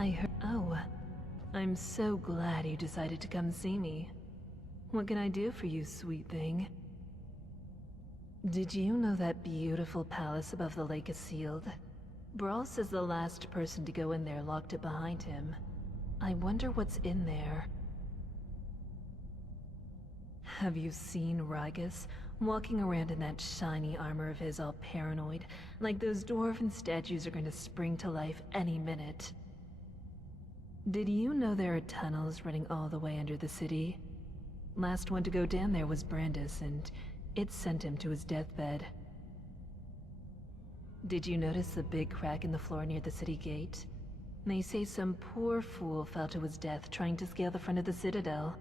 I heard. Oh, I'm so glad you decided to come see me. What can I do for you, sweet thing? Did you know that beautiful palace above the lake is sealed? Brawl says the last person to go in there locked it behind him. I wonder what's in there. Have you seen Rygus walking around in that shiny armor of his, all paranoid, like those dwarven statues are going to spring to life any minute? Did you know there are tunnels running all the way under the city? Last one to go down there was Brandis, and it sent him to his deathbed. Did you notice the big crack in the floor near the city gate? They say some poor fool fell to his death trying to scale the front of the citadel.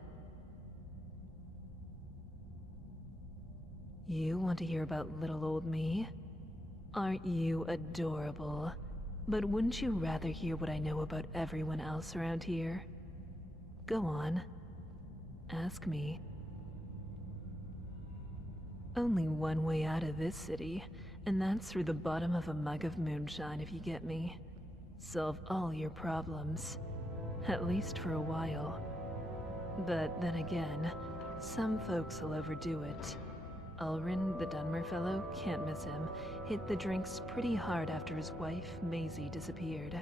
You want to hear about little old me? Aren't you adorable? But wouldn't you rather hear what I know about everyone else around here? Go on. Ask me. Only one way out of this city, and that's through the bottom of a mug of moonshine, if you get me. Solve all your problems. At least for a while. But then again, some folks will overdo it. Ulrin, the Dunmer fellow, can't miss him, hit the drinks pretty hard after his wife, Maisie, disappeared.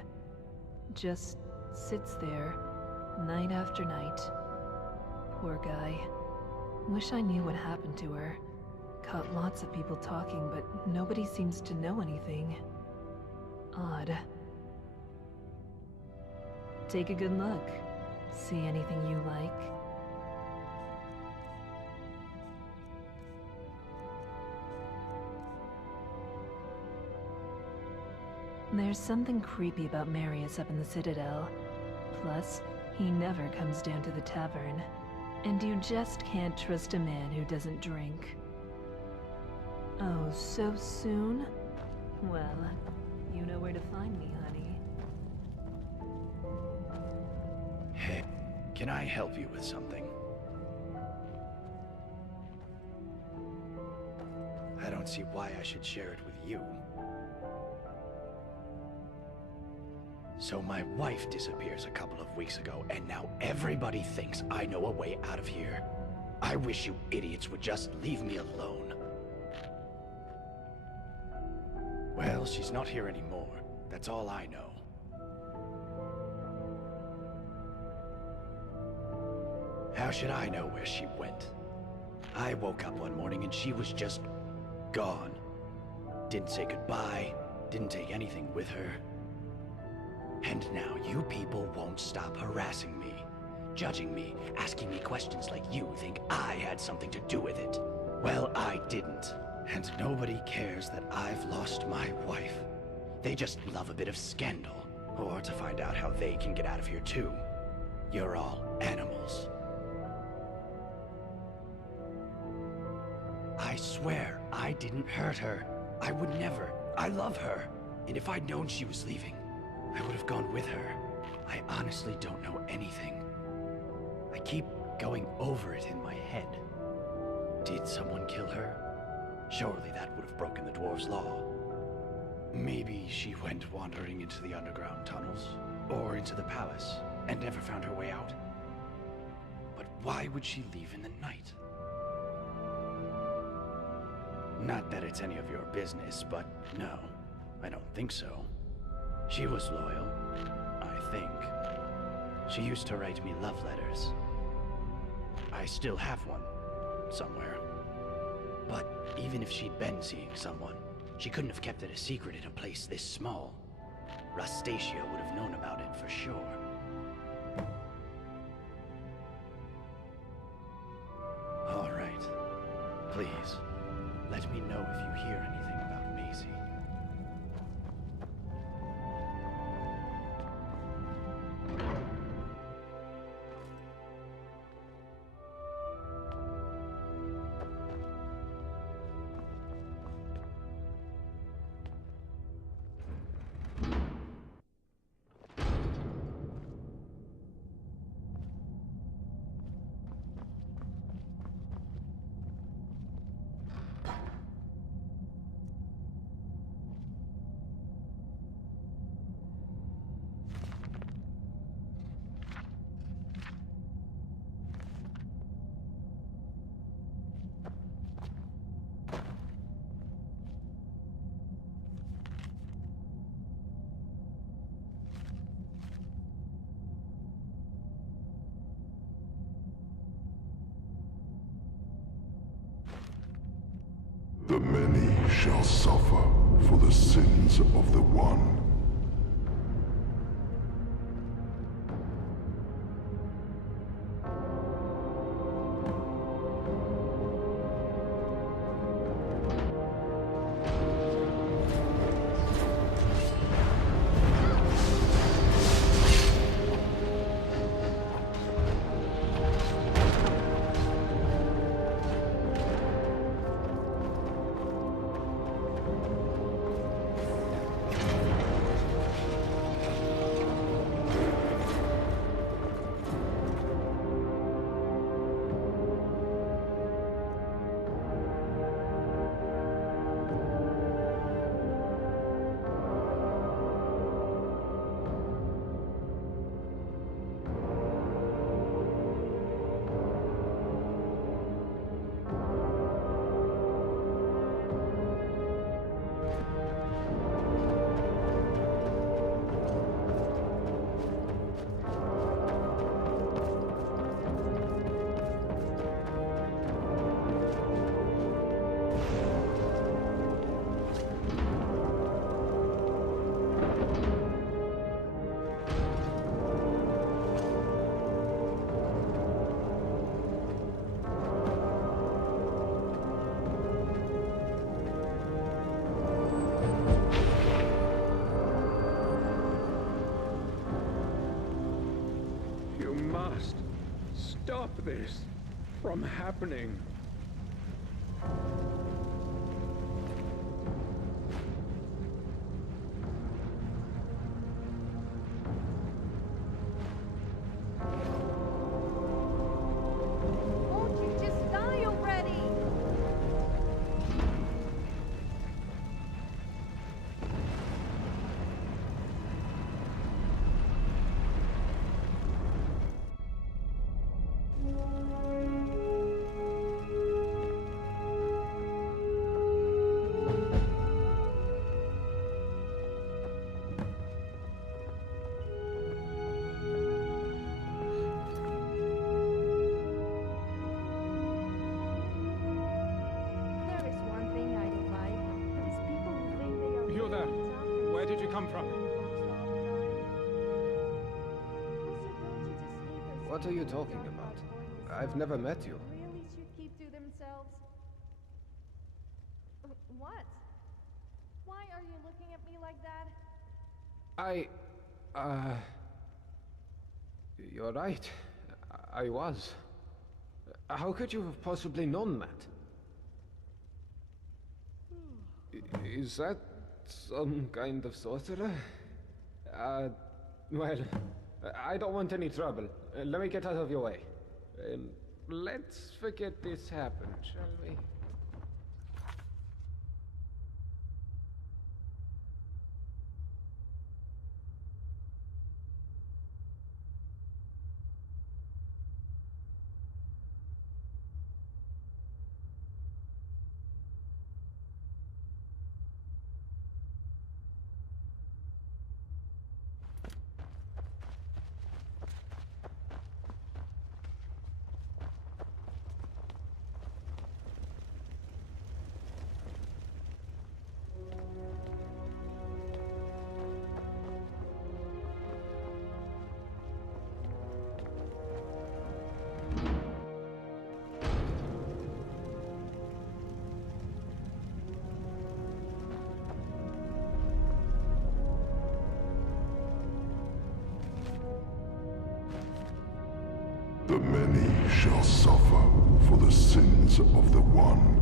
Just sits there, night after night. Poor guy. Wish I knew what happened to her. Caught lots of people talking, but nobody seems to know anything. Odd. Take a good look. See anything you like? There's something creepy about Marius up in the Citadel. Plus, he never comes down to the tavern. And you just can't trust a man who doesn't drink. Oh, so soon? Well, you know where to find me, honey. Hey, can I help you with something? I don't see why I should share it with you. So my wife disappears a couple of weeks ago, and now everybody thinks I know a way out of here. I wish you idiots would just leave me alone. Well, she's not here anymore. That's all I know. How should I know where she went? I woke up one morning and she was just gone. Didn't say goodbye, didn't take anything with her. And now you people won't stop harassing me, judging me, asking me questions like you think I had something to do with it. Well, I didn't. And nobody cares that I've lost my wife. They just love a bit of scandal, or to find out how they can get out of here too. You're all animals. I swear, I didn't hurt her. I would never. I love her. And if I'd known she was leaving, I would have gone with her. I honestly don't know anything. I keep going over it in my head. Did someone kill her? Surely that would have broken the dwarves' law. Maybe she went wandering into the underground tunnels, or into the palace, and never found her way out. But why would she leave in the night? Not that it's any of your business, but no, I don't think so. She was loyal, I think. She used to write me love letters. I still have one, somewhere. But even if she'd been seeing someone, she couldn't have kept it a secret in a place this small. Rustacia would have known about it for sure. All right. Please, let me know if you hear anything about Maisie. The many shall suffer for the sins of the one. You must stop this from happening. Won't you just die already? There is one thing I don't like. These people who think they are You there? really Where did you come from? What are you talking about? I've never met you. Really should keep to themselves. What? Why are you looking at me like that? You're right. I was. How could you have possibly known that? Is that some kind of sorcerer? Well, I don't want any trouble. Let me get out of your way. Let's forget this happened, shall we? The many shall suffer for the sins of the one.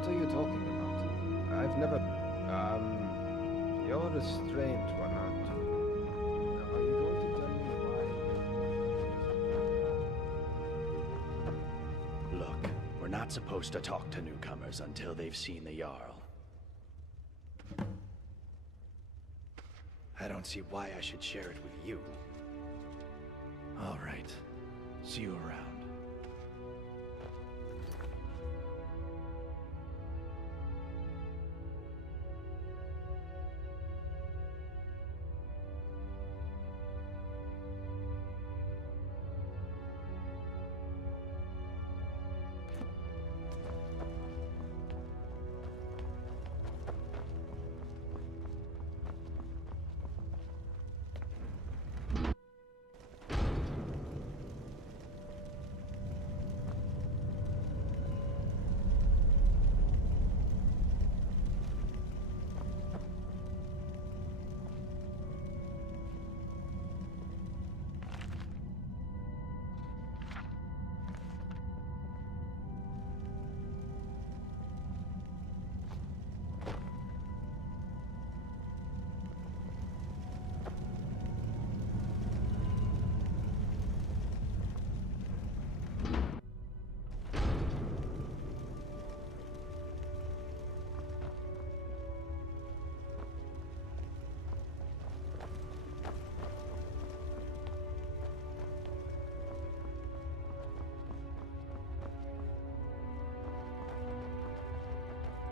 What are you talking about? I've never... You're a strange one, aren't you? Are you going to tell me why? Look, we're not supposed to talk to newcomers until they've seen the Jarl. I don't see why I should share it with you. All right. See you around.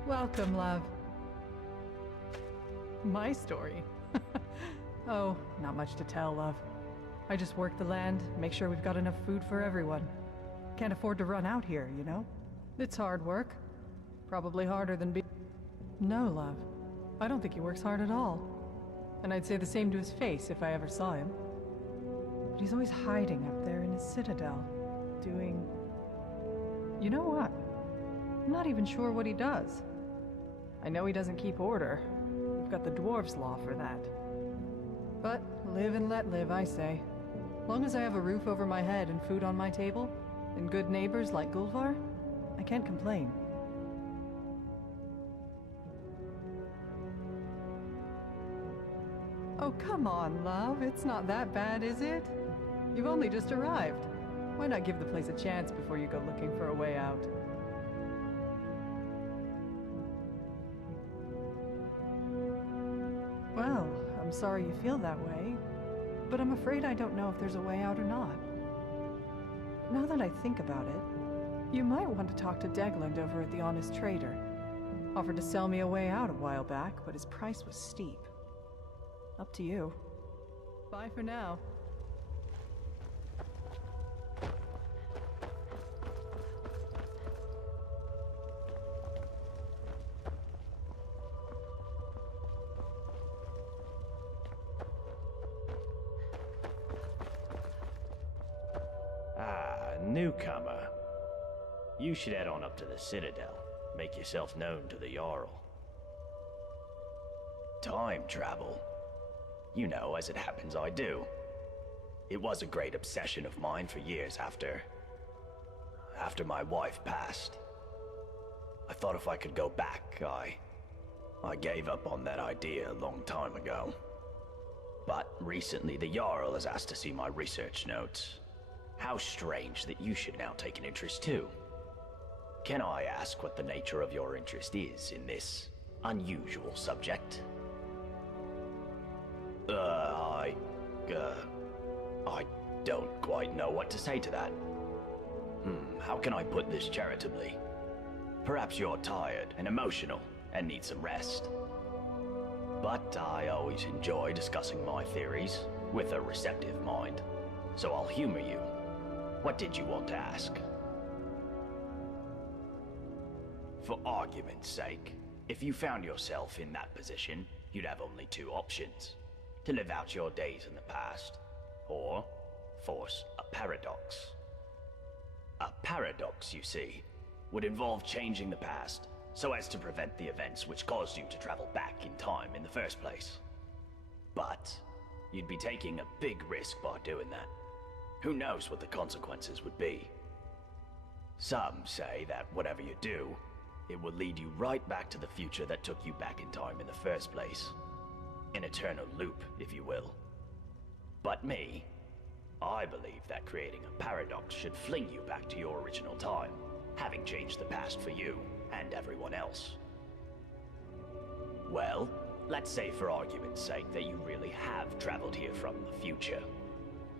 Welcome, love. My story? Oh, not much to tell, love. I just work the land, make sure we've got enough food for everyone. Can't afford to run out here, you know? It's hard work. Probably harder than No, love. I don't think he works hard at all. And I'd say the same to his face if I ever saw him. But he's always hiding up there in his citadel, doing... You know what? I'm not even sure what he does. I know he doesn't keep order. We've got the dwarves' law for that. But live and let live, I say. Long as I have a roof over my head and food on my table, and good neighbors like Gulvar, I can't complain. Oh, come on, love. It's not that bad, is it? You've only just arrived. Why not give the place a chance before you go looking for a way out? Well, I'm sorry you feel that way, but I'm afraid I don't know if there's a way out or not. Now that I think about it, you might want to talk to Degland over at the Honest Trader. Offered to sell me a way out a while back, but his price was steep. Up to you. Bye for now. Newcomer. You should head on up to the Citadel. Make yourself known to the Jarl. Time travel? You know, as it happens, I do. It was a great obsession of mine for years after my wife passed. I thought if I could go back, I gave up on that idea a long time ago. But recently the Jarl has asked to see my research notes. How strange that you should now take an interest too. Can I ask what the nature of your interest is in this unusual subject? I don't quite know what to say to that. How can I put this charitably? Perhaps you're tired and emotional and need some rest. But I always enjoy discussing my theories with a receptive mind, so I'll humor you. What did you want to ask? For argument's sake, if you found yourself in that position, you'd have only two options. To live out your days in the past, or force a paradox. A paradox, you see, would involve changing the past so as to prevent the events which caused you to travel back in time in the first place. But you'd be taking a big risk by doing that. Who knows what the consequences would be? Some say that whatever you do, it will lead you right back to the future that took you back in time in the first place. An eternal loop, if you will. But me, I believe that creating a paradox should fling you back to your original time, having changed the past for you and everyone else. Well, let's say for argument's sake that you really have traveled here from the future.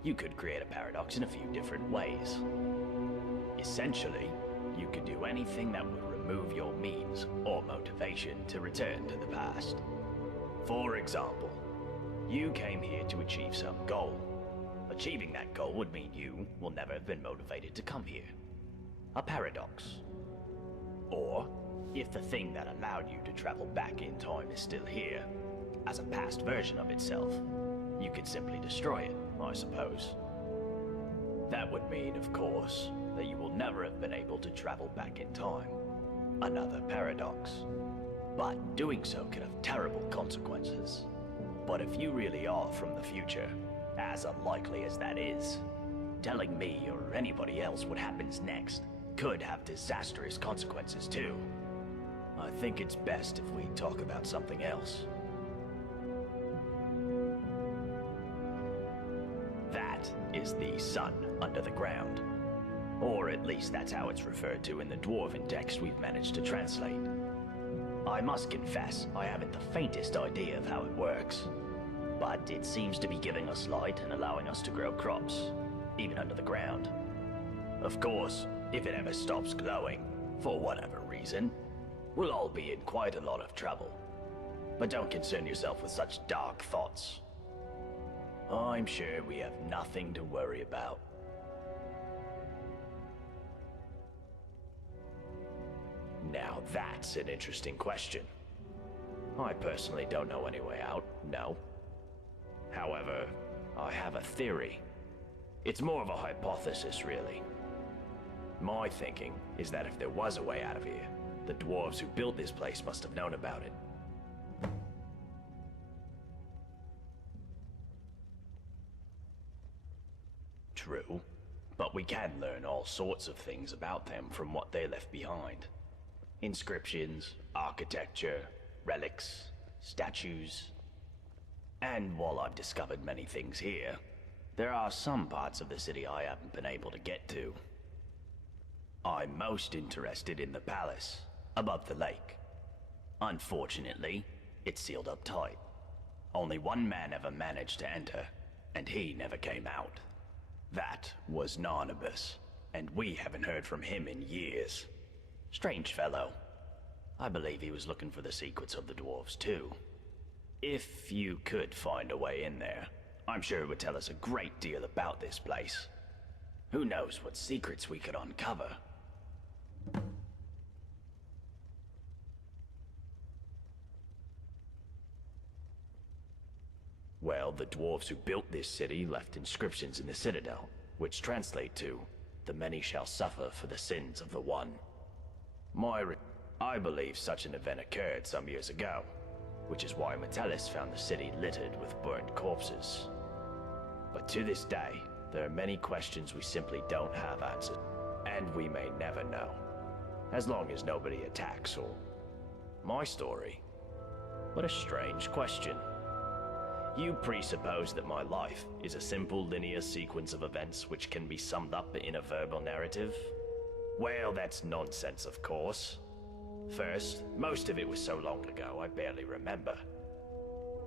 You could create a paradox in a few different ways. Essentially, you could do anything that would remove your means or motivation to return to the past. For example, you came here to achieve some goal. Achieving that goal would mean you will never have been motivated to come here. A paradox. Or, if the thing that allowed you to travel back in time is still here, as a past version of itself, you could simply destroy it, I suppose. That would mean, of course, that you will never have been able to travel back in time. Another paradox. But doing so could have terrible consequences. But if you really are from the future, as unlikely as that is, telling me or anybody else what happens next could have disastrous consequences too. I think it's best if we talk about something else. That is the sun under the ground. Or at least that's how it's referred to in the Dwarven text we've managed to translate. I must confess, I haven't the faintest idea of how it works. But it seems to be giving us light and allowing us to grow crops, even under the ground. Of course, if it ever stops glowing, for whatever reason, we'll all be in quite a lot of trouble. But don't concern yourself with such dark thoughts. I'm sure we have nothing to worry about. Now that's an interesting question. I personally don't know any way out, no. However, I have a theory. It's more of a hypothesis, really. My thinking is that if there was a way out of here, the dwarves who built this place must have known about it. True, but we can learn all sorts of things about them from what they left behind. Inscriptions, architecture, relics, statues. And while I've discovered many things here, there are some parts of the city I haven't been able to get to. I'm most interested in the palace, above the lake. Unfortunately, it's sealed up tight. Only one man ever managed to enter, and he never came out. That was Narnabas, and we haven't heard from him in years. Strange fellow. I believe he was looking for the secrets of the dwarves too. If you could find a way in there, I'm sure it would tell us a great deal about this place. Who knows what secrets we could uncover. Well, the dwarves who built this city left inscriptions in the citadel, which translate to, "The many shall suffer for the sins of the one." I believe such an event occurred some years ago, which is why Metellus found the city littered with burnt corpses. But to this day, there are many questions we simply don't have answered, and we may never know, as long as nobody attacks or... My story? What a strange question. You presuppose that my life is a simple linear sequence of events which can be summed up in a verbal narrative? Well, that's nonsense, of course. First, most of it was so long ago I barely remember.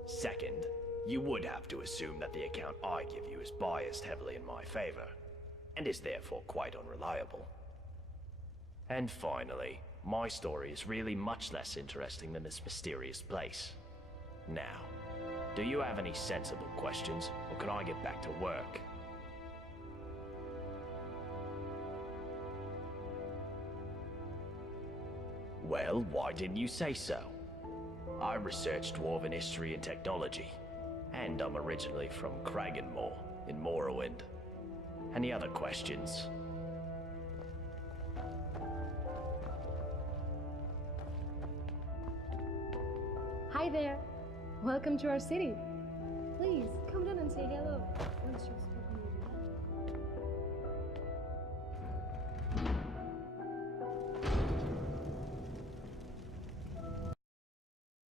Second, you would have to assume that the account I give you is biased heavily in my favor, and is therefore quite unreliable. And finally, my story is really much less interesting than this mysterious place. Now, do you have any sensible questions, or can I get back to work? Well, why didn't you say so? I researched Dwarven history and technology, and I'm originally from Kragenmoor in Morrowind. Any other questions? Hi there. Welcome to our city. Please, come down and say hello once you've spoken.